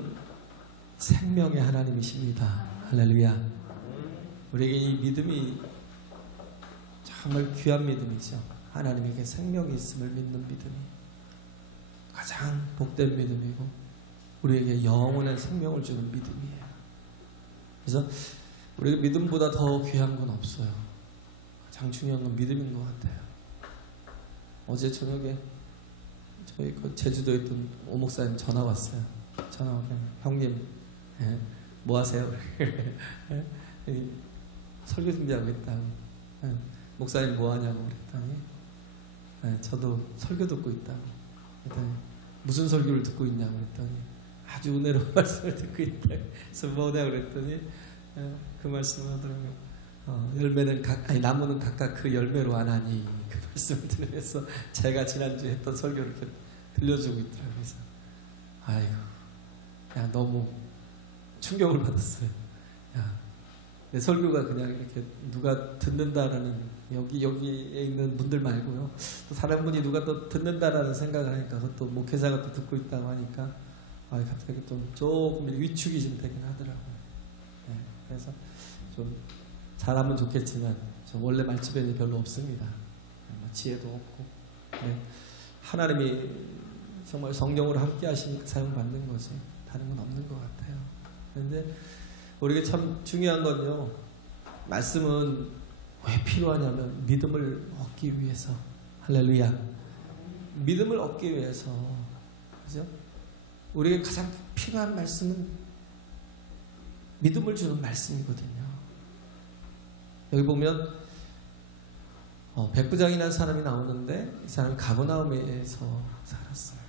하나님은 생명의 하나님이십니다. 할렐루야. 우리에게 이 믿음이 정말 귀한 믿음이죠. 하나님에게 생명이 있음을 믿는 믿음이 가장 복된 믿음이고 우리에게 영원한 생명을 주는 믿음이에요. 그래서 우리가 믿음보다 더 귀한 건 없어요. 가장 중요한 건 믿음인 것 같아요. 어제 저녁에 저희 그 제주도에 있던 오 목사님 전화 왔어요. 전화 오면 형님 뭐 하세요? 설교 준비하고 있다고. 목사님 뭐 하냐고 그랬더니 저도 설교 듣고 있다고. 그랬더니 무슨 설교를 듣고 있냐고 그랬더니 아주 은혜로운 말씀을 듣고 있다. 그래서 뭐냐 그랬더니 그 말씀을 하더라고요. 열매는 나무는 각각 그 열매로 안 하니 그 말씀을 들으면서 제가 지난주에 했던 설교를 이렇게 들려주고 있더라고요. 그래서 아이고 그냥 너무 충격을 받았어요. 내 설교가 그냥 이렇게 누가 듣는다라는 여기에 있는 분들 말고요. 또 다른 분이 누가 또 듣는다라는 생각을 하니까 그것도 목회자가 또 듣고 있다고 하니까 갑자기 좀 조금 위축이 좀 되긴 하더라고요. 그래서 좀 잘하면 좋겠지만 저 원래 말주변이 별로 없습니다. 지혜도 없고 하나님이 정말 성령으로 함께 하시니까 사용받는 거지 다른 건 없는 것 같아요. 그런데 우리가 참 중요한 건요, 말씀은 왜 필요하냐면 믿음을 얻기 위해서. 할렐루야. 믿음을 얻기 위해서. 그죠? 우리에게 가장 필요한 말씀은 믿음을 주는 말씀이거든요. 여기 보면 백부장이라는 사람이 나오는데 이 사람이 가버나움에서 살았어요.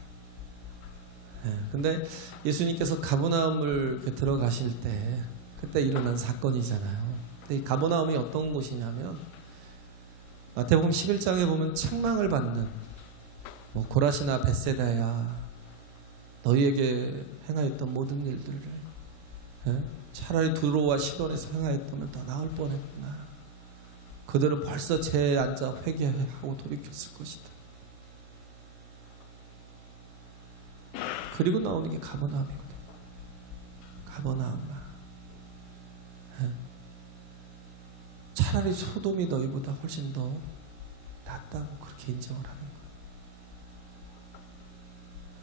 근데 예수님께서 가버나움을 들어가실 때 그때 일어난 사건이잖아요. 근데 이 가버나움이 어떤 곳이냐면 마태복음 11장에 보면 책망을 받는 고라시나 벳세다야 너희에게 행하였던 모든 일들을 차라리 두로와 시돈에서 행하였다면 더 나을 뻔했구나. 그들은 벌써 죄에 앉아 회개하고 돌이켰을 것이다. 그리고 나오는 게 가버나움이거든요. 가버나움아. 차라리 소돔이 너희보다 훨씬 더 낫다고 그렇게 인정을 하는 거예요.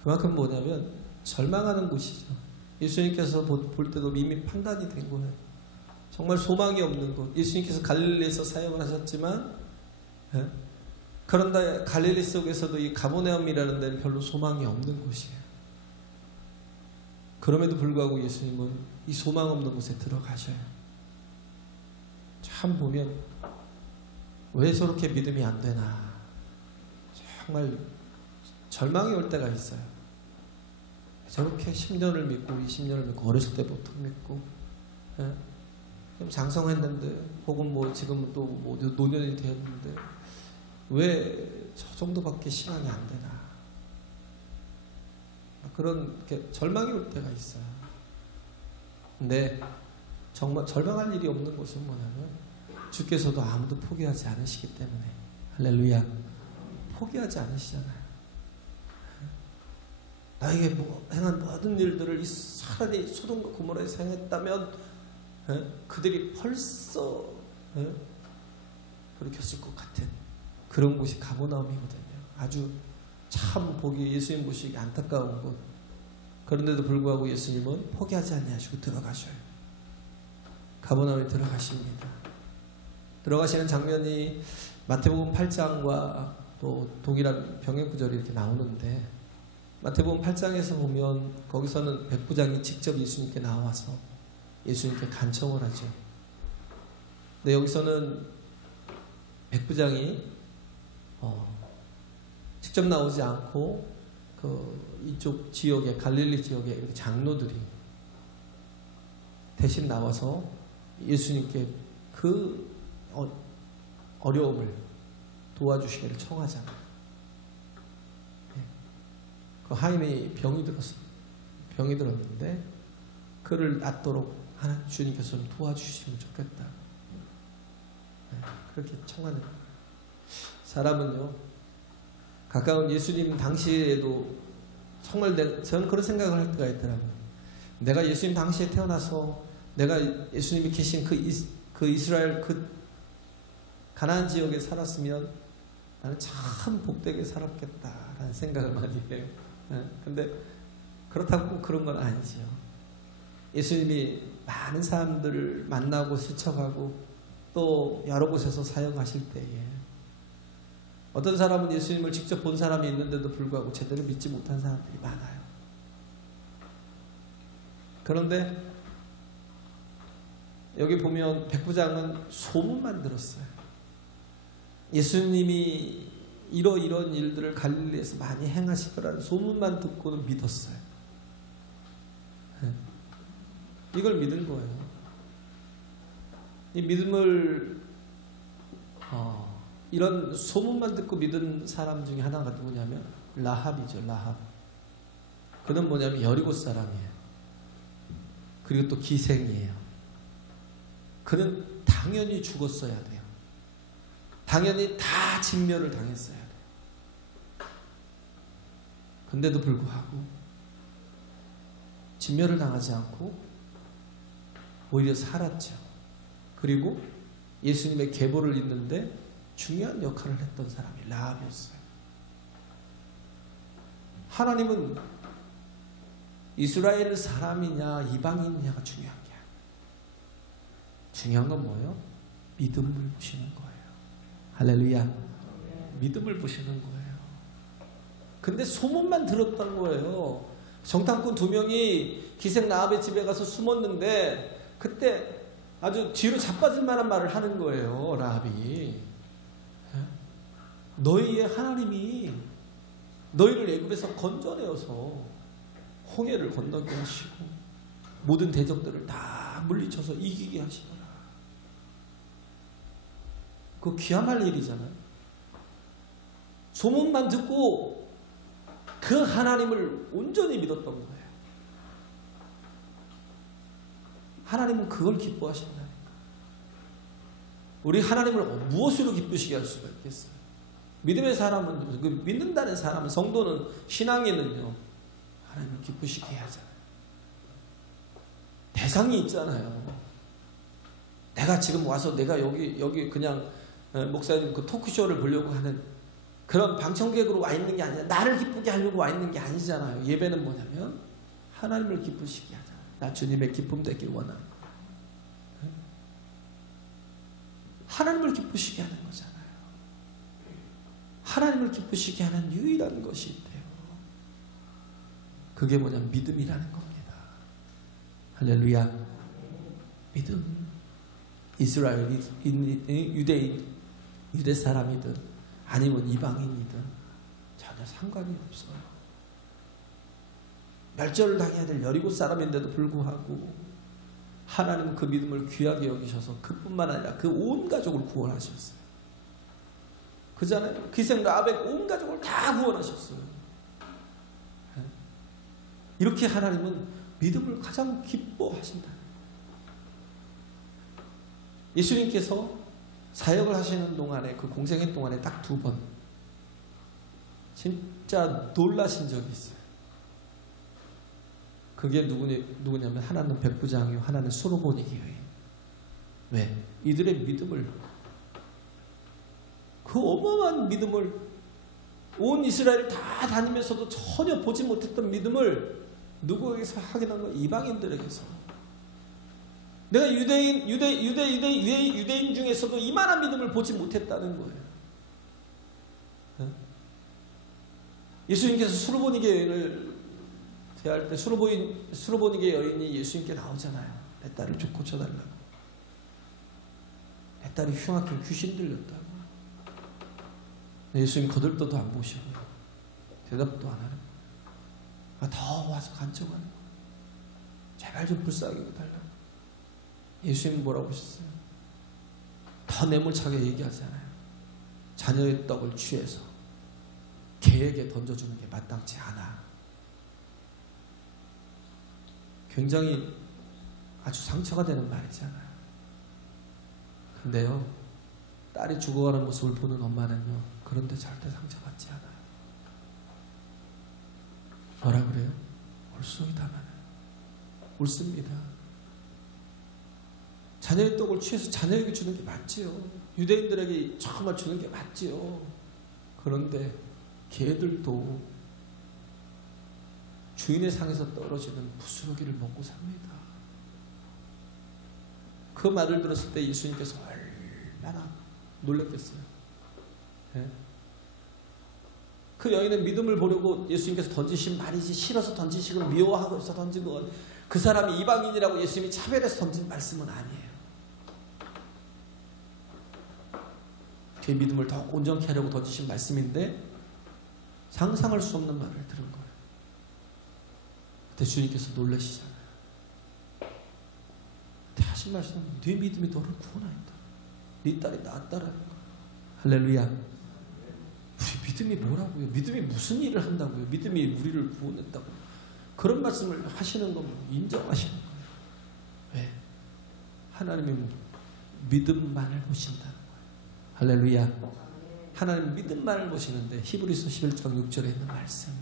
그만큼 뭐냐면 절망하는 곳이죠. 예수님께서 볼 때도 이미 판단이 된 거예요. 정말 소망이 없는 곳. 예수님께서 갈릴리에서 사역을 하셨지만 그런데 갈릴리 속에서도 이 가버나움이라는 데는 별로 소망이 없는 곳이에요. 그럼에도 불구하고 예수님은 이 소망 없는 곳에 들어가셔요. 참 보면 왜 저렇게 믿음이 안 되나 정말 절망이 올 때가 있어요. 저렇게 10년을 믿고 20년을 믿고 어렸을 때부터 믿고 좀 장성했는데 혹은 지금 또 노년이 되었는데 왜 저 정도밖에 신앙이 안 되나 그런 절망이 올 때가 있어요. 근데 정말 절망할 일이 없는 것은 뭐냐면 주께서도 아무도 포기하지 않으시기 때문에. 할렐루야. 포기하지 않으시잖아요. 나에게 행한 모든 일들을 차라리 소돔과 고모라에서 행했다면 그들이 벌써 돌이켰을 것 같은 그런 곳이 가버나움이거든요. 아주 참 보기 예수님 보시기 안타까운 곳. 그런데도 불구하고 예수님은 포기하지 않으시고 들어가셔요. 가버나움에 들어가십니다. 들어가시는 장면이 마태복음 8장과 또 동일한 병행 구절이 이렇게 나오는데 마태복음 8장에서 보면 거기서는 백부장이 직접 예수님께 나와서 예수님께 간청을 하죠. 근데 여기서는 백부장이 직접 나오지 않고 이쪽 지역에 갈릴리 지역의 장로들이 대신 나와서 예수님께 그 어려움을 도와주시기를 청하잖아요. 그 하인이 병이 들었는데 그를 낫도록 주님께서 좀 도와주시면 좋겠다. 그렇게 청하는 사람은요. 가까운 예수님 당시에도 정말 저는 그런 생각을 할 때가 있더라고요. 내가 예수님 당시에 태어나서 내가 예수님이 계신 그 이스라엘 그 가나안 지역에 살았으면 나는 참 복되게 살았겠다라는 생각을 많이 해요. 근데 그렇다고 그런 건 아니죠. 예수님이 많은 사람들을 만나고 스쳐가고 또 여러 곳에서 사역하실 때에 어떤 사람은 예수님을 직접 본 사람이 있는데도 불구하고 제대로 믿지 못한 사람들이 많아요. 그런데 여기 보면 백부장은 소문만 들었어요. 예수님이 이런 일들을 갈릴리에서 많이 행하시더라는 소문만 듣고는 믿었어요. 이걸 믿은 거예요. 이 믿음을 이런 소문만 듣고 믿은 사람 중에 하나가 누구냐면 라합이죠. 라합. 그는 뭐냐면 여리고 사람이에요. 그리고 또 기생이에요. 그는 당연히 죽었어야 돼요. 당연히 다 진멸을 당했어야 돼요. 근데도 불구하고 진멸을 당하지 않고 오히려 살았죠. 그리고 예수님의 계보를 잇는데 중요한 역할을 했던 사람이 라합이었어요. 하나님은 이스라엘 사람이냐 이방인이냐가 중요한 게 아니에요. 중요한 건 뭐예요? 믿음을 보시는 거예요. 할렐루야. 믿음을 보시는 거예요. 근데 소문만 들었던 거예요. 정탐꾼 2명이 기생 라합의 집에 가서 숨었는데 그때 아주 뒤로 자빠질 만한 말을 하는 거예요. 라합이. 너희의 하나님이 너희를 애굽에서 건져내어서 홍해를 건너게 하시고 모든 대적들을 다 물리쳐서 이기게 하시더라. 그거 귀함할 일이잖아요. 소문만 듣고 그 하나님을 온전히 믿었던 거예요. 하나님은 그걸 기뻐하신다니까. 우리 하나님을 무엇으로 기쁘시게 할 수가 있겠어요? 믿음의 사람은, 믿는다는 사람은, 성도는, 신앙에는요, 하나님을 기쁘시게 해야 하잖아요. 대상이 있잖아요. 내가 지금 와서 내가 여기 그냥 목사님 그 토크쇼를 보려고 하는 그런 방청객으로 와 있는 게 아니라 나를 기쁘게 하려고 와 있는 게 아니잖아요. 예배는 뭐냐면 하나님을 기쁘시게 하잖아요. 나 주님의 기쁨 되길 원하는 거예요. 하나님을 기쁘시게 하는 거잖아요. 하나님을 기쁘시게 하는 유일한 것이 있대요. 그게 뭐냐면 믿음이라는 겁니다. 할렐루야. 믿음. 이스라엘, 유대인, 유대 사람이든 아니면 이방인이든 전혀 상관이 없어요. 멸절을 당해야 될 여리고 사람인데도 불구하고 하나님은 그 믿음을 귀하게 여기셔서 그뿐만 아니라 그 온 가족을 구원하셨어요. 그잖아요. 기생 라합의 온 가족을 다 구원하셨어요. 이렇게 하나님은 믿음을 가장 기뻐하신다. 예수님께서 사역을 하시는 동안에 그 공생의 동안에 딱 2번 진짜 놀라신 적이 있어요. 그게 누구냐면 하나는 백부장이요, 하나는 수로보니게요. 왜? 이들의 믿음을, 그 어마어마한 믿음을, 온 이스라엘을 다 다니면서도 전혀 보지 못했던 믿음을 누구에게서 확인한 거? 이방인들에게서. 내가 유대인 중에서도 이만한 믿음을 보지 못했다는 거예요. 예수님께서 수르보니게 여인을 대할 때 수르보니게 여인이 예수님께 나오잖아요. 내 딸을 좀 고쳐달라고. 내 딸이 흉악한 귀신 들렸다고. 예수님 거들떠도 안 보시고 대답도 안 하는 거예요. 더 와서 간청하는 거예요. 제발 좀 불쌍하게 해달라고. 예수님은 뭐라고 하셨어요? 더 매몰차게 얘기하잖아요. 자녀의 떡을 취해서 개에게 던져주는 게 마땅치 않아. 굉장히 아주 상처가 되는 말이잖아요. 근데요, 딸이 죽어가는 모습을 보는 엄마는요, 그런데 절대 상처받지 않아요. 뭐라 그래요? 올소이다마는 옳습니다. 자녀의 떡을 취해서 자녀에게 주는 게 맞지요. 유대인들에게 정말 주는 게 맞지요. 그런데 개들도 주인의 상에서 떨어지는 부스러기를 먹고 삽니다. 그 말을 들었을 때 예수님께서 얼마나 놀랐겠어요. 네? 그 여인은 믿음을 보려고 예수님께서 던지신 말이지 싫어서 던지시고 미워하고 해서 던진 건 그 사람이 이방인이라고 예수님이 차별해서 던진 말씀은 아니에요. 제 믿음을 더 온전케 하려고 던지신 말씀인데 상상할 수 없는 말을 들은 거예요. 그때 주님께서 놀라시잖아요. 그때 하신 말씀은 네 믿음이 너를 구원하였다. 네 딸이 낫다라는 거예요. 할렐루야. 우리 믿음이 뭐라고요? 믿음이 무슨 일을 한다고요? 믿음이 우리를 구원했다고요? 그런 말씀을 하시는 건 인정하시는 거예요. 왜? 하나님이 믿음만을 보신다는 거예요. 할렐루야. 하나님 믿음만을 보시는데 히브리서 11장 6절에 있는 말씀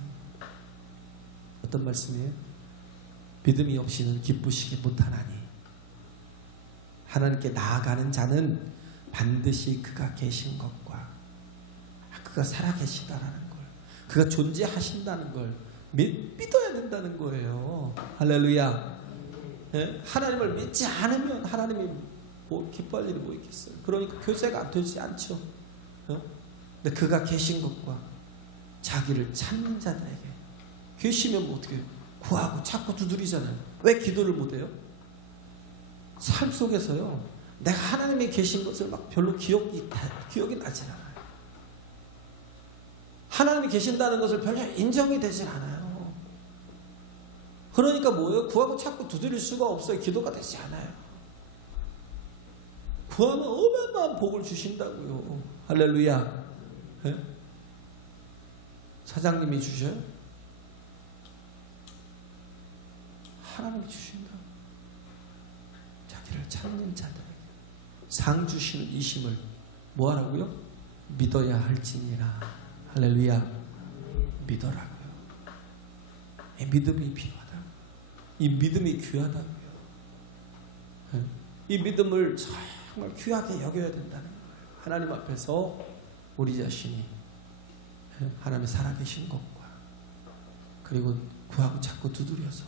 어떤 말씀이에요? 믿음이 없이는 기쁘시게 못하나니 하나님께 나아가는 자는 반드시 그가 계신 것과 그가 살아계시다라는 걸 그가 존재하신다는 걸 믿어야 된다는 거예요. 할렐루야. 네? 하나님을 믿지 않으면 하나님이 뭐 기뻐할 일이 뭐 있겠어요. 그러니까 교제가 안 되지 않죠. 근데 그가 계신 것과 자기를 찾는 자들에게 계시면 뭐 어떻게 해요? 구하고 찾고 두드리잖아요. 왜 기도를 못해요? 삶 속에서요 내가 하나님이 계신 것을 막 별로 기억이 나진 않아요. 하나님이 계신다는 것을 별로 인정이 되진 않아요. 그러니까 뭐예요? 구하고 찾고 두드릴 수가 없어요. 기도가 되지 않아요. 구하면 어마어마한 복을 주신다고요. 할렐루야. 네? 사장님이 주셔요? 하나님이 주신다. 자기를 찾는 자들에게 상 주시는 이심을 뭐하라고요? 믿어야 할지니라. 할렐루야. 믿어라고요. 이 믿음이 필요하다. 이 믿음이 귀하다고요. 이 믿음을 정말 귀하게 여겨야 된다는 거예요. 하나님 앞에서 우리 자신이 하나님의 살아계신 것과 그리고 구하고 찾고 두드려서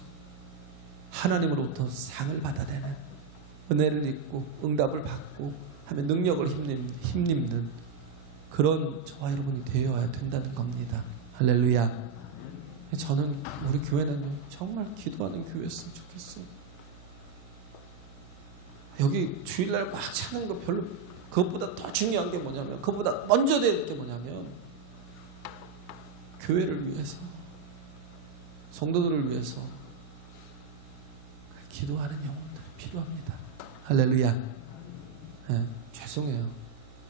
하나님으로부터 상을 받아내는 은혜를 입고 응답을 받고 하면 능력을 힘입는 그런 저와 여러분이 되어야 된다는 겁니다. 할렐루야. 저는 우리 교회는 정말 기도하는 교회였으면 좋겠어요. 여기 주일날 꽉 차는 거 별로 그것보다 더 중요한 게 뭐냐면 그것보다 먼저 될 게 뭐냐면 교회를 위해서 성도들을 위해서 기도하는 영혼들이 필요합니다. 할렐루야. 네, 죄송해요.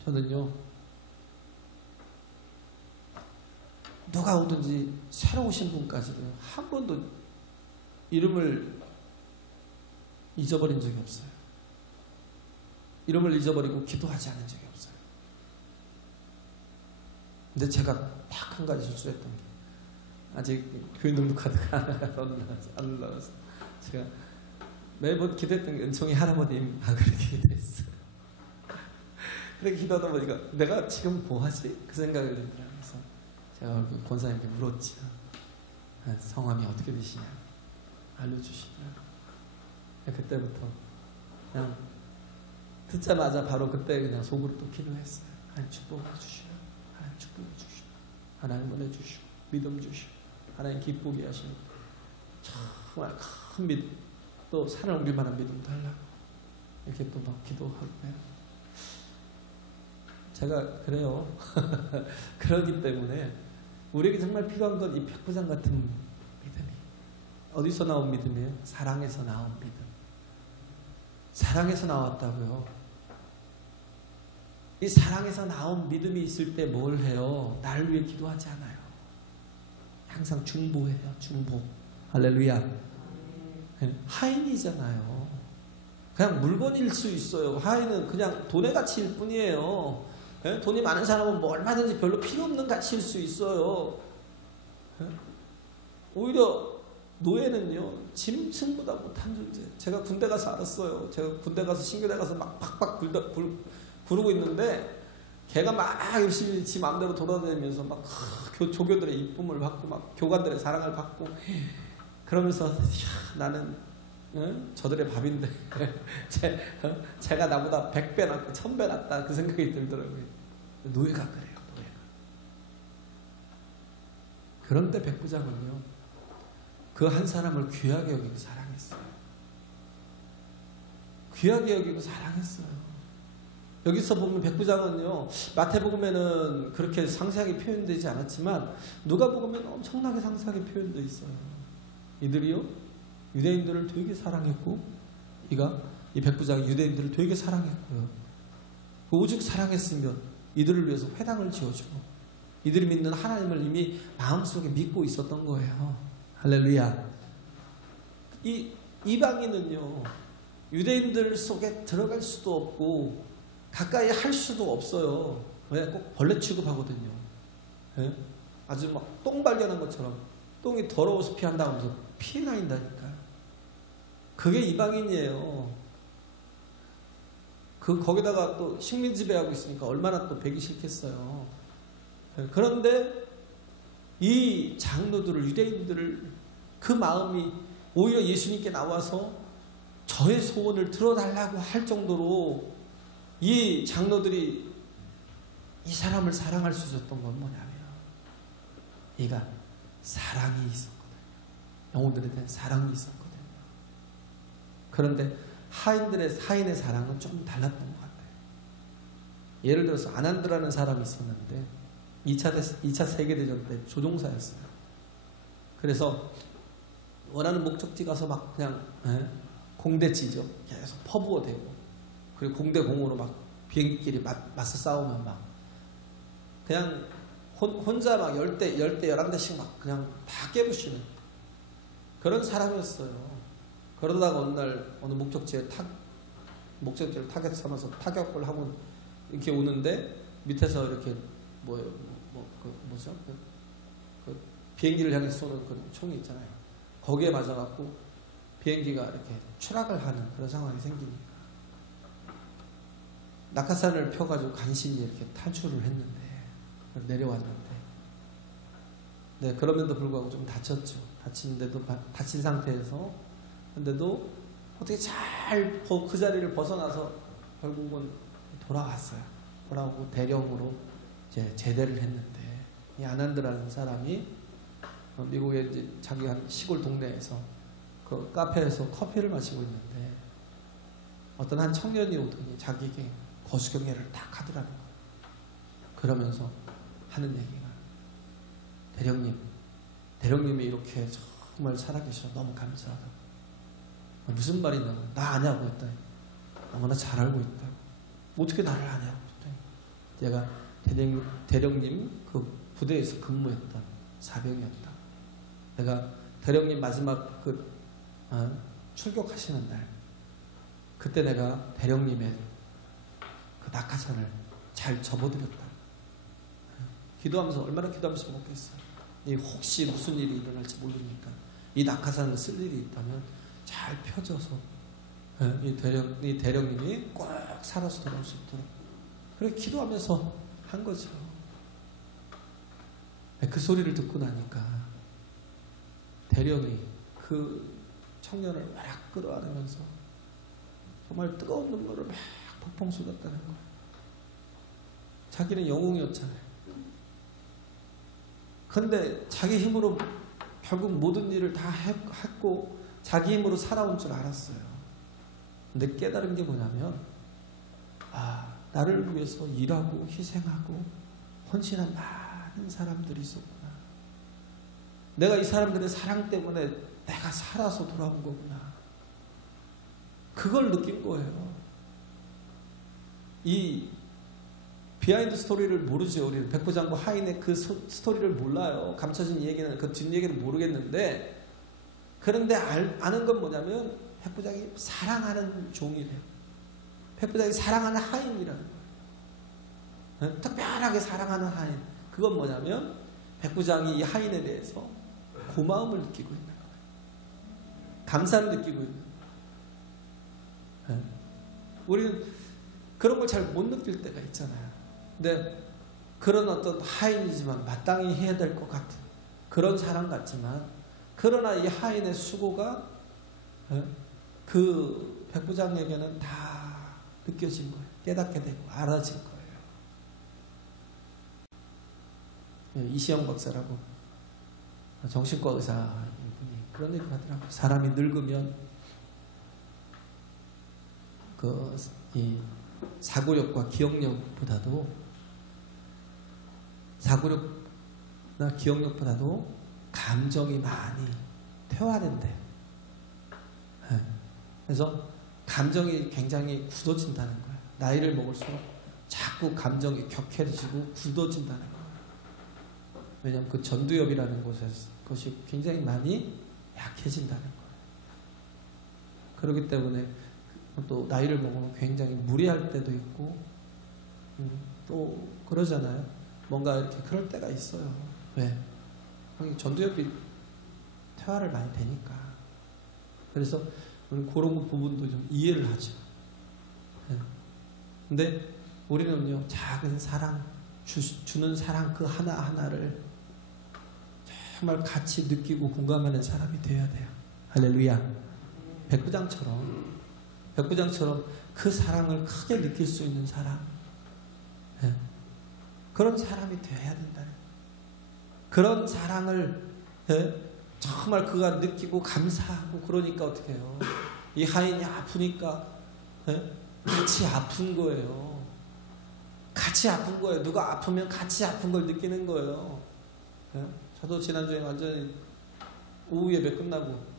저는요 누가 오든지 새로 오신 분까지도 한 번도 이름을 잊어버린 적이 없어요. 이름을 잊어버리고 기도하지 않은 적이 없어요. 근데 제가 딱 한 가지 실수했던 게 아직 교회 등록 카드가 안 올라와서 제가 매번 기도했던 게 은총이 할아버님 그렇게 기도했어요. 그렇게 기도하다 보니까 내가 지금 뭐하지? 그 생각을 들더라고요. 그래서 제가 권사님께 물었죠. 성함이 어떻게 되시냐 알려주시더라고요. 그때부터 그냥 듣자마자 바로 그때 그냥 속으로 또 기도했어요. 하나님 축복해 주시오. 하나님 축복해 주시오. 하나님 은혜 주시오. 믿음 주시오. 하나님 기쁘게 하시오. 정말 큰 믿음 또 산을 옮길 만한 믿음 달라고 이렇게 또 막 기도하고 해요. 제가 그래요. 그러기 때문에 우리에게 정말 필요한 건 이 백부장 같은 믿음이 어디서 나온 믿음이에요? 사랑에서 나온 믿음. 사랑에서 나왔다고요. 이 사랑에서 나온 믿음이 있을 때 뭘 해요? 나를 위해 기도하지 않아요. 항상 중보해요. 중보. 할렐루야. 하인이잖아요. 그냥 물건일 수 있어요. 하인은 그냥 돈의 가치일 뿐이에요. 돈이 많은 사람은 뭐 얼마든지 별로 필요 없는 가치일 수 있어요. 오히려 노예는요 짐승보다 못한 존재. 제가 군대 가서 알았어요. 제가 군대 가서 신교대 가서 막 팍팍 부르고 있는데 걔가 막 열심히 지 마음대로 돌아다니면서 막 조교들의 이쁨을 받고 막 교관들의 사랑을 받고 그러면서 나는 저들의 밥인데 제가 나보다 100배 낫고 1000배 낫다 그 생각이 들더라고요. 노예가 그래요. 노예가. 그런데 백부장은요 그 한 사람을 귀하게 여기고 사랑했어요. 귀하게 여기고 사랑했어요. 여기서 보면 백부장은요 마태복음에는 그렇게 상세하게 표현되지 않았지만 누가복음에는 엄청나게 상세하게 표현되어 있어요. 이들이요 유대인들을 되게 사랑했고 이 백부장이 유대인들을 되게 사랑했고요. 오죽 사랑했으면 이들을 위해서 회당을 지어주고 이들이 믿는 하나님을 이미 마음속에 믿고 있었던 거예요. 할렐루야. 이 이방인은요 유대인들 속에 들어갈 수도 없고 가까이 할 수도 없어요. 왜? 꼭 벌레 취급하거든요. 네? 아주 막 똥 발견한 것처럼 똥이 더러워서 피한다고 하면서 피해 다닌다니까요. 그게 이방인이에요. 거기다가 또 식민 지배하고 있으니까 얼마나 또 배기 싫겠어요. 네? 그런데 이 장로들을 유대인들을 그 마음이 오히려 예수님께 나와서 저의 소원을 들어달라고 할 정도로 이 장로들이 이 사람을 사랑할 수 있었던 건 뭐냐면 얘가 사랑이 있었거든요. 영혼들에 대한 사랑이 있었거든요. 그런데 하인의 사랑은 좀 달랐던 것 같아요. 예를 들어서 아난드라는 사람이 있었는데 2차 세계대전 때 조종사였어요. 그래서 원하는 목적지 가서 막 그냥 공대지죠. 계속 퍼부어대고 그리고 공대공으로 막 비행기끼리 맞서 싸우면 막 그냥 혼자 막 10대, 11대씩 막 그냥 다 깨부시는 그런 사람이었어요. 그러다가 어느 날 어느 목적지를 타겟 삼아서 타격을 하고 이렇게 오는데 밑에서 이렇게 그 비행기를 향해 쏘는 그 총이 있잖아요. 거기에 맞아갖고 비행기가 이렇게 추락을 하는 그런 상황이 생기니까 낙하산을 펴가지고 간신히 이렇게 탈출을 했는데 내려왔는데 네, 그럼에도 불구하고 좀 다쳤죠. 다친 상태에서 근데도 어떻게 잘 그 자리를 벗어나서 결국은 돌아왔어요. 돌아오고 대령으로 이제 제대를 했는데 이 아난드라는 사람이 미국의 이제 자기 한 시골 동네에서 그 카페에서 커피를 마시고 있는데 어떤 한 청년이 오더니 자기에게 거수경례를 딱 하더라는 거예요. 그러면서 하는 얘기가 대령님이 이렇게 정말 살아계셔서 너무 감사하다고. 무슨 말이냐고. 나 아냐고 했더니 너무나 잘 알고 있다고. 어떻게 나를 아냐고 했더니 제가 대령님 그 부대에서 근무했던 사병이었다. 내가 대령님 마지막 출격하시는 날 그때 내가 대령님의 그 낙하산을 잘 접어드렸다. 기도하면서 얼마나 기도하면서 먹겠어요. 혹시 무슨 일이 일어날지 모르니까 이 낙하산을 쓸 일이 있다면 잘 펴져서 이 대령님이 꼭 살아서 돌아올 수 있도록 그렇게 기도하면서 한 거죠. 그 소리를 듣고 나니까 대령이 그 청년을 와락 끌어안으면서 정말 뜨거운 눈물을 막 펑펑 쏟았다는 거예요. 자기는 영웅이었잖아요. 그런데 자기 힘으로 결국 모든 일을 다 했고 자기 힘으로 살아온 줄 알았어요. 근데 깨달은 게 뭐냐면 나를 위해서 일하고 희생하고 헌신한 많은 사람들이 있었구나. 내가 이 사람들의 사랑 때문에 내가 살아서 돌아온 거구나. 그걸 느낀 거예요. 이 비하인드 스토리를 모르죠. 우리는 백부장과 하인의 그 스토리를 몰라요. 감춰진 얘기는 그 뒷얘기는 모르겠는데 그런데 아는 건 뭐냐면 백부장이 사랑하는 종이래요. 백부장이 사랑하는 하인이라는 거예요. 특별하게 사랑하는 하인. 그건 뭐냐면 백부장이 이 하인에 대해서 고마움을 느끼고 있는 거예요. 감사를 느끼고 있는. 우리는 그런 걸 잘 못 느낄 때가 있잖아요. 근데 그런 어떤 하인이지만 마땅히 해야 될 것 같은 그런 사람 같지만, 그러나 이 하인의 수고가 그 백부장에게는 다 느껴진 거예요. 깨닫게 되고 알아진 거예요. 이시영 박사라고 정신과 의사 분이 그런 얘기를 하더라고요. 사람이 늙으면 이 사고력과 기억력보다도 감정이 많이 퇴화된대. 그래서 감정이 굉장히 굳어진다는 거예요. 나이를 먹을수록 자꾸 감정이 격해지고 굳어진다는 거예요. 왜냐하면 그 전두엽이라는 것이 굉장히 많이 약해진다는 거예요. 그렇기 때문에 또 나이를 먹으면 굉장히 무리할 때도 있고, 또 그러잖아요. 뭔가 이렇게 그럴 때가 있어요. 왜? 전두엽이 퇴화를 많이 되니까. 그래서 우리는 그런 부분도 좀 이해를 하죠. 근데 우리는요, 작은 사랑, 주는 사랑 그 하나하나를 정말 같이 느끼고 공감하는 사람이 되어야 돼요. 할렐루야. 백부장처럼 그 사랑을 크게 느낄 수 있는 사람, 그런 사람이 되어야 된다. 그런 사랑을 정말 그가 느끼고 감사하고, 그러니까 어떻게 해요? 이 하인이 아프니까 같이 아픈 거예요. 같이 아픈 거예요. 누가 아프면 같이 아픈 걸 느끼는 거예요. 저도 지난주에 완전히 오후 예배 끝나고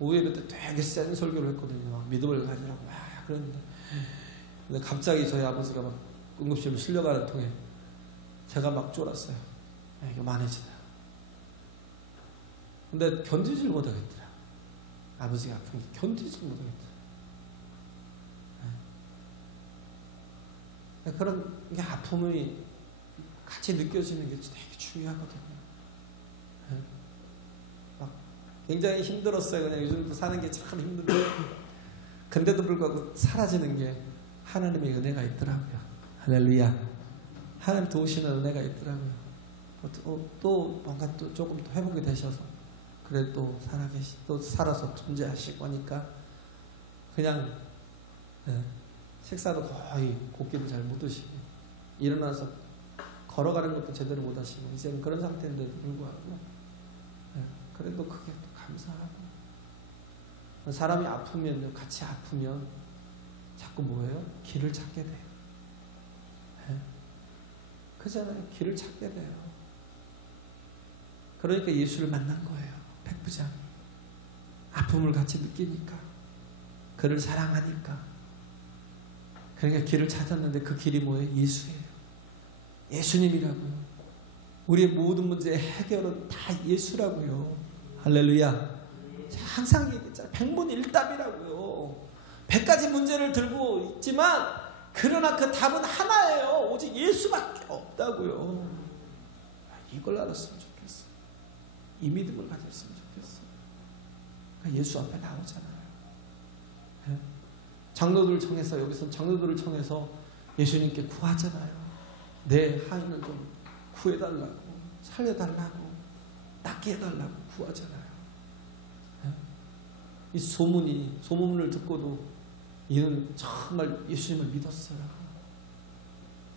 오후 예배 때 되게 센 설교를 했거든요. 막 믿음을 가지라고 막 그랬는데, 근데 갑자기 저희 아버지가 막 응급실로 실려가는 통에 제가 막 쫄았어요. 요만해지다. 근데 견디질 못하겠더라. 아버지가 아픈 게 견디질 못하겠더라. 그런 게 아픔이 같이 느껴지는 게 되게 중요하거든요. 막 굉장히 힘들었어요. 그냥 요즘도 사는 게 참 힘든데, 근데도 불구하고 사라지는 게 하나님의 은혜가 있더라고요. 할렐루야. 하나님 도우시는 은혜가 있더라고요. 또 뭔가 또 조금 더 회복이 되셔서, 그래 또 또 살아서 존재하시고 하니까 그냥 식사도 거의 고기를 잘 못 드시고, 일어나서 걸어가는 것도 제대로 못 하시고, 이제는 그런 상태인데도 불구하고 그래도 그게 또 감사하고. 사람이 아프면요, 같이 아프면 자꾸 뭐예요? 길을 찾게 돼요. 그잖아요. 길을 찾게 돼요. 그러니까 예수를 만난 거예요. 백부장이 아픔을 같이 느끼니까, 그를 사랑하니까. 그러니까 길을 찾았는데 그 길이 뭐예요? 예수예요. 예수님이라고요. 우리의 모든 문제의 해결은 다 예수라고요. 할렐루야. 항상 얘기했잖아요. 백문일답이라고요. 100가지 문제를 들고 있지만 그러나 그 답은 하나예요. 오직 예수밖에 없다고요. 이걸 알았으면 좋겠어. 이 믿음을 가졌으면 좋겠어. 그러니까 예수 앞에 나오잖아요. 장로들을 청해서, 여기서 장로들을 청해서 예수님께 구하잖아요. 내 하인을 좀 구해달라고, 살려달라고, 낫게 해달라고 구하잖아요. 이 소문을 듣고도 이는 정말 예수님을 믿었어요.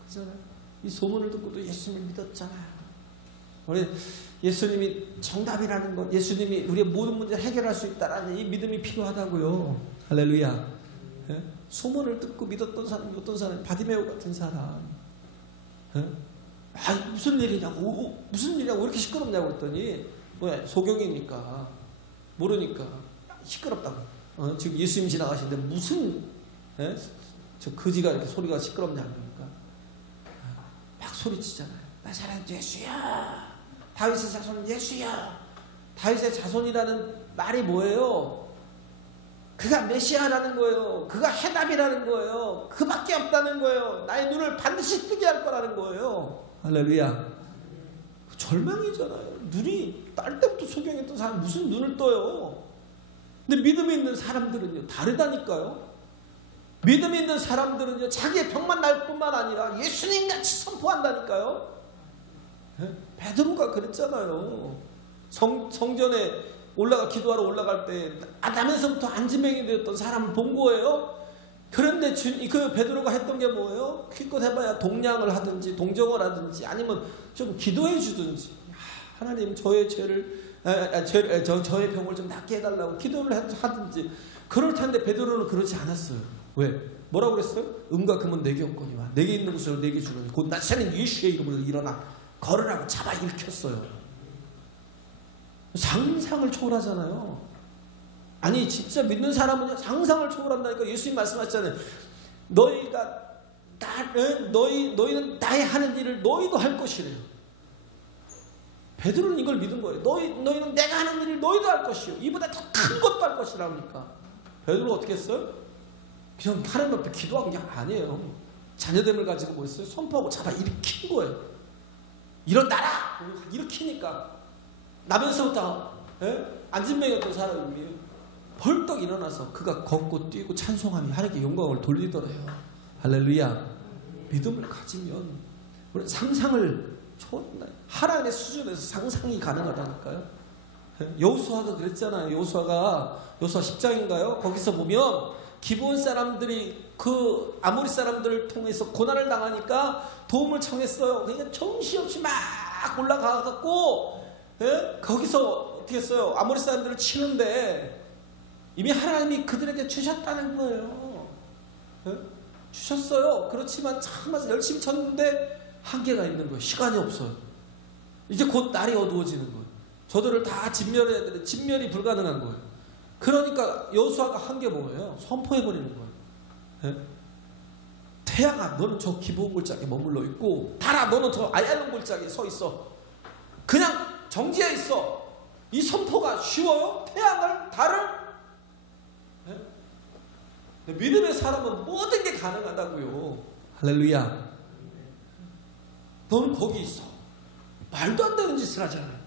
그잖아요. 이 소문을 듣고도 예수님을 믿었잖아요. 우리 예수님이 정답이라는 것, 예수님이 우리의 모든 문제를 해결할 수 있다라는 이 믿음이 필요하다고요. 할렐루야. 소문을 듣고 믿었던 사람이 어떤 사람, 바디메오 같은 사람. 무슨 일이냐고 이렇게 시끄럽냐고 그랬더니, 왜? 소경이니까 모르니까 시끄럽다고. 지금 예수님 지나가시는데 무슨 저 거지가 이렇게 소리가 시끄럽냐고 그러니까 막 소리치잖아요. 나사렛 예수야, 다윗의 자손 예수야. 다윗의 자손이라는 말이 뭐예요? 그가 메시아라는 거예요. 그가 해답이라는 거예요. 그밖에 없다는 거예요. 나의 눈을 반드시 뜨게 할 거라는 거예요. 할렐루야. 절망이잖아요. 눈이 딸 때부터 소경했던 사람이 무슨 눈을 떠요? 근데 믿음이 있는 사람들은요 다르다니까요. 믿음이 있는 사람들은요 자기의 병만 날 뿐만 아니라 예수님같이 선포한다니까요. 베드로가 그랬잖아요. 성전에 기도하러 올라갈 때 아담에서부터 안진뱅이 되었던 사람을 본 거예요. 그런데 그 베드로가 했던 게 뭐예요? 기껏 해봐야 동냥을 하든지 동정을 하든지 아니면 좀 기도해 주든지, 하나님 저의 저의 병을 좀 낫게 해달라고 기도를 하든지 그럴 텐데 베드로는 그러지 않았어요. 왜? 뭐라고 그랬어요? 은과 금은 내게 없거니와 내게 있는 것을 내게 주노니 곧 나사렛 예수의 이름으로 일어나 걸으라고 잡아 일으켰어요. 상상을 초월하잖아요. 아니 진짜 믿는 사람은 상상을 초월한다니까. 예수님 말씀하셨잖아요. 너희는 나의 하는 일을 너희도 할 것이래요. 베드로는 이걸 믿은 거예요. 너희는 내가 하는 일을 너희도 할 것이요 이보다 더 큰 것도 할 것이라니까. 베드로가 어떻게 했어요? 그냥 하나님 앞에 기도한 게 아니에요. 자녀됨을 가지고 뭐 했어요? 선포하고 잡아 일으킨 거예요. 일어나라! 일으키니까 나면서부터 안진뱅이였던 사람이 벌떡 일어나서 그가 걷고 뛰고 찬송하며 하나님께 영광을 돌리더래요. 할렐루야. 믿음을 가지면 우리 상상을 초월한다. 하나님의 수준에서 상상이 가능하다니까요. 여호수아가 그랬잖아요. 여호수아 10장인가요? 거기서 보면 기브온 사람들이 그 아모리 사람들을 통해서 고난을 당하니까 도움을 청했어요. 그러니까 정신없이 막 올라가갖고 거기서 어떻게 했어요? 아모리 사람들을 치는데 이미 하나님이 그들에게 주셨다는 거예요. 주셨어요. 그렇지만 참 열심히 쳤는데 한계가 있는 거예요. 시간이 없어요. 이제 곧 날이 어두워지는 거예요. 저들을 다 진멸해야 되는데 진멸이 불가능한 거예요. 그러니까 여호수아가 한 게 뭐예요? 선포해버리는 거예요. 태양아 너는 저 기브온 골짜기에 머물러 있고 달아 너는 저 아얄론 골짜기에 서 있어. 그냥 정지해 있어. 이 선포가 쉬워요? 태양을 달을 믿음의 사람은 모든 게 가능하다고요. 할렐루야. 너는 거기 있어. 말도 안 되는 짓을 하잖아요.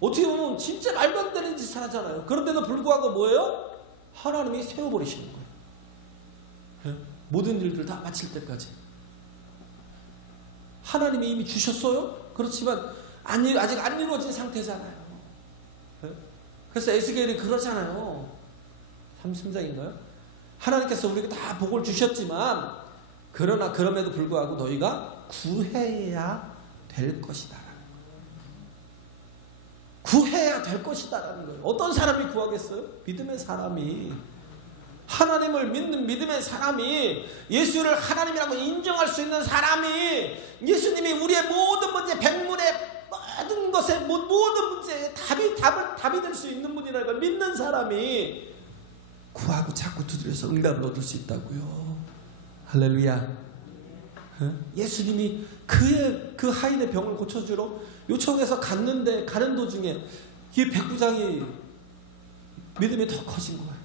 어떻게 보면 진짜 말도 안 되는 짓을 하잖아요. 그런데도 불구하고 뭐예요? 하나님이 세워버리시는 거예요. 모든 일들 다 마칠 때까지. 하나님이 이미 주셨어요? 그렇지만 아직 안 이루어진 상태잖아요. 그래서 에스겔이 그러잖아요. 33장인가요? 하나님께서 우리에게 다 복을 주셨지만 그러나 그럼에도 불구하고 너희가 구해야 될 것이다. 구해야 될 것이다라는 거예요. 어떤 사람이 구하겠어요? 믿음의 사람이. 하나님을 믿는 믿음의 사람이, 예수를 하나님이라고 인정할 수 있는 사람이, 예수님이 우리의 모든 문제, 백문의 모든 것에, 모든 문제에 답이 될 수 있는 분이라는 걸 믿는 사람이 구하고 자꾸 두드려서 응답을 얻을 수 있다고요. 할렐루야. 예수님이 그 하인의 병을 고쳐주러 요청해서 갔는데 가는 도중에 이 백부장이 믿음이 더 커진 거예요.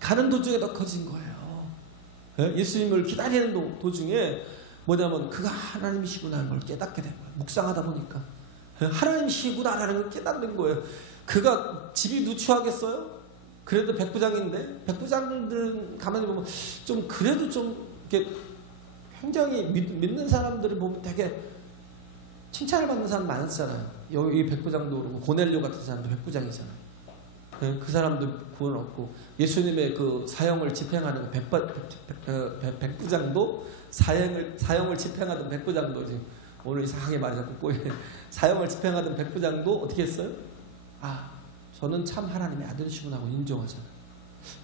가는 도중에 더 커진 거예요. 예수님을 기다리는 도중에 뭐냐면 그가 하나님이시구나 하는 걸 깨닫게 된 거예요. 묵상하다 보니까 하나님이시구나라는 걸 깨닫는 거예요. 그가 집이 누추하겠어요? 그래도 백부장인데, 백부장들은 가만히 보면 좀 그래도 좀 이렇게 굉장히 믿는 사람들을 보면 되게 칭찬을 받는 사람 많았잖아요. 여기 백부장도 그렇고 고넬료 같은 사람도 백부장이잖아요. 그 사람도 구원 얻고 예수님의 그 사형을 집행하는 백부장도 사형을 집행하던 백부장도 지금 오늘 이상하게 말이 자꾸 꼬이네. 사형을 집행하던 백부장도 어떻게 했어요? 저는 참 하나님의 아들이시구나 하고 인정하잖아요.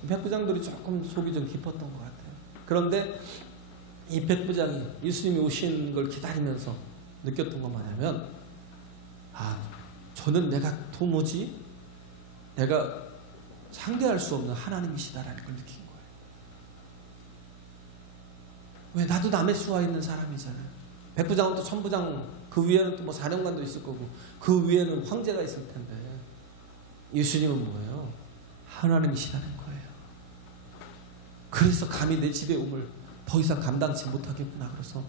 백부장들이 조금 속이 좀 깊었던 것 같아요. 그런데 이 백부장이 예수님이 오신 걸 기다리면서 느꼈던 건 뭐냐면, 저는 내가 도무지 내가 상대할 수 없는 하나님이시다라는 걸 느낀 거예요. 왜? 나도 남의 수하 있는 사람이잖아요. 백부장은 또 천부장, 그 위에는 또 뭐 사령관도 있을 거고 그 위에는 황제가 있을 텐데 예수님은 뭐예요? 하나님이시라는 거예요. 그래서 감히 내 집에 오물 더 이상 감당치 못하겠구나. 그래서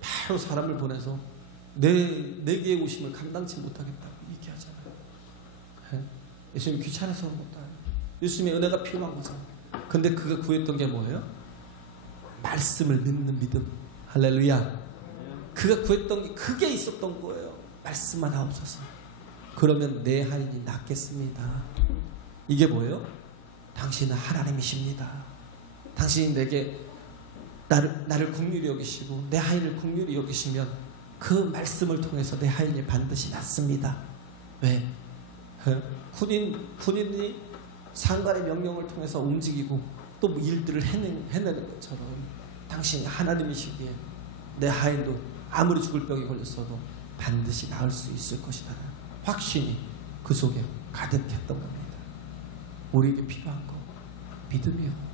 바로 사람을 보내서 내게 오심을 감당치 못하겠다고 얘기하잖아요. 예수님 귀찮아서 그런 것도 아니에요. 예수님의 은혜가 필요한 거죠. 근데 그가 구했던 게 뭐예요? 말씀을 믿는 믿음. 할렐루야. 그가 구했던 게 그게 있었던 거예요. 말씀만 하옵소서. 그러면 내 하인이 낫겠습니다. 이게 뭐예요? 당신은 하나님이십니다. 당신이 내게 나를 국률이 여기시고 내 하인을 국률이 여기시면 그 말씀을 통해서 내 하인이 반드시 낫습니다. 왜? 군인이 상관의 명령을 통해서 움직이고 또 일들을 해내는 것처럼 당신이 하나님이시기에 내 하인도 아무리 죽을 병이 걸렸어도 반드시 나을 수 있을 것이다. 확신이 그 속에 가득했던 겁니다. 우리에게 필요한 거 믿음이요.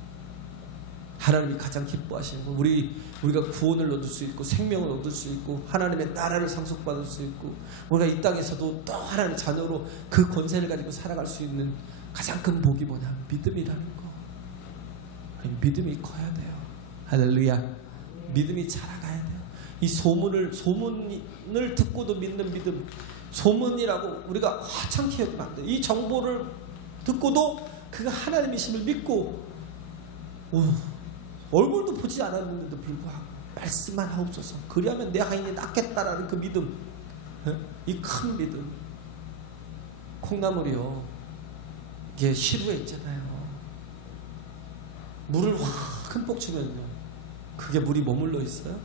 하나님이 가장 기뻐하시는 거, 우리가 구원을 얻을 수 있고 생명을 얻을 수 있고 하나님의 나라를 상속받을 수 있고 우리가 이 땅에서도 또 하나님의 자녀로 그 권세를 가지고 살아갈 수 있는 가장 큰 복이 뭐냐? 믿음이라는 거. 믿음이 커야 돼요. 할렐루야. 믿음이 자라가야 돼요. 이 소문을 듣고도 믿는 믿음. 소문이라고 우리가 화창케 여기면 안 돼요. 이 정보를 듣고도 그가 하나님이심을 믿고 얼굴도 보지 않았는데도 불구하고 말씀만 하옵소서. 그리하면 내 하인이 낫겠다라는 그 믿음. 이 큰 믿음. 콩나물이요. 이게 시루에 있잖아요. 물을 확 흠뻑 주면요. 그게 물이 머물러 있어요?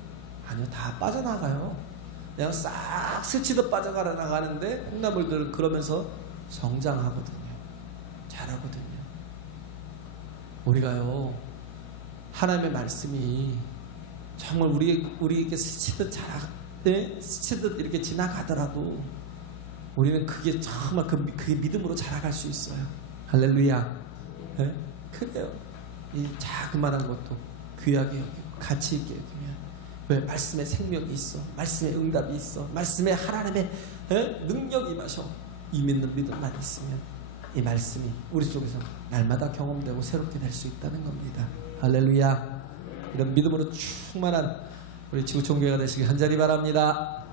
아니요. 다 빠져나가요. 그냥 싹 스치듯 빠져나가는데 콩나물들은 그러면서 성장하거든요. 자라거든요. 우리가요. 하나님의 말씀이 정말 우리에게 스치듯 스치듯 이렇게 지나가더라도 우리는 그게 정말 그게 믿음으로 자라갈 수 있어요. 할렐루야. 네? 그래요. 이 자그마한 것도 귀하게 여기고 가치 있게 여기면 왜? 말씀에 생명이 있어. 말씀에 응답이 있어. 말씀에 하나님의 능력이 임하셔. 이 믿는 믿음만 있으면 이 말씀이 우리 속에서 날마다 경험되고 새롭게 될 수 있다는 겁니다. 할렐루야. 이런 믿음으로 충만한 우리 지구촌교회가 되시길 간절히 바랍니다.